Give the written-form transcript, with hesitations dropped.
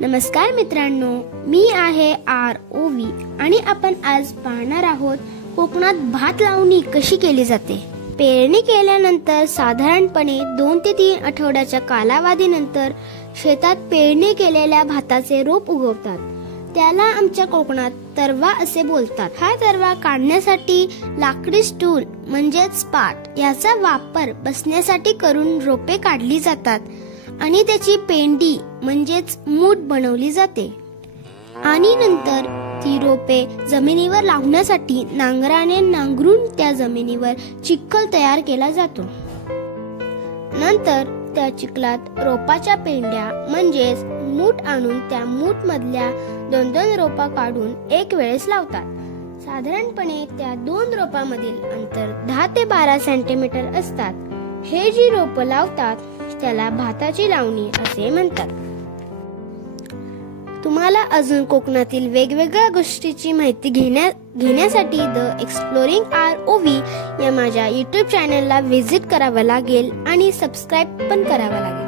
नमस्कार मित्रांनो, मी आहे ROV आणि आपण आज पाहणार आहोत कोकणात भात लावणी कशी केली जाते। पेरणी केल्यानंतर साधारणपणे 2 ते 3 आठवड्याच्या कालावधीनंतर शेतात पेरणी केलेल्या भाताचे रोप उगवतात। त्याला आमच्या कोकणात तरवा असे बोलतात। हा तरवा काढण्यासाठी लाकडी स्टूल म्हणजेच पाट याचा वापर बसण्यासाठी करून रोपे काढली जातात आणि त्याची पेंडी म्हणजेच मूठ बनवली जाते आणि नंतर ती रोपे जमिनीवर लावण्यासाठी नांगराने नांगरून त्या जमिनीवर चिखल तयार केला जातो। नंतर त्या चिखलात रोपाच्या पेंड्या म्हणजेच मूठ आणून त्या मूठ मधल्या 2-2 रोपा काढून एक वेळेस लावतात। साधारणपणे त्या 2 रोपांमधील अंतर 10 ते 12 सेंटीमीटर असतात। हे जी रोप लावतात त्याला भाताची लावणी असे म्हणतात। तुम्हाला अजून कोकणातील वेगवेगळ्या गोष्टीची माहिती घेण्यासाठी द एक्सप्लोरिंग ROV या माझ्या YouTube चॅनलला व्हिजिट करावं लागेल आणि सबस्क्राईब पण करावं लागेल।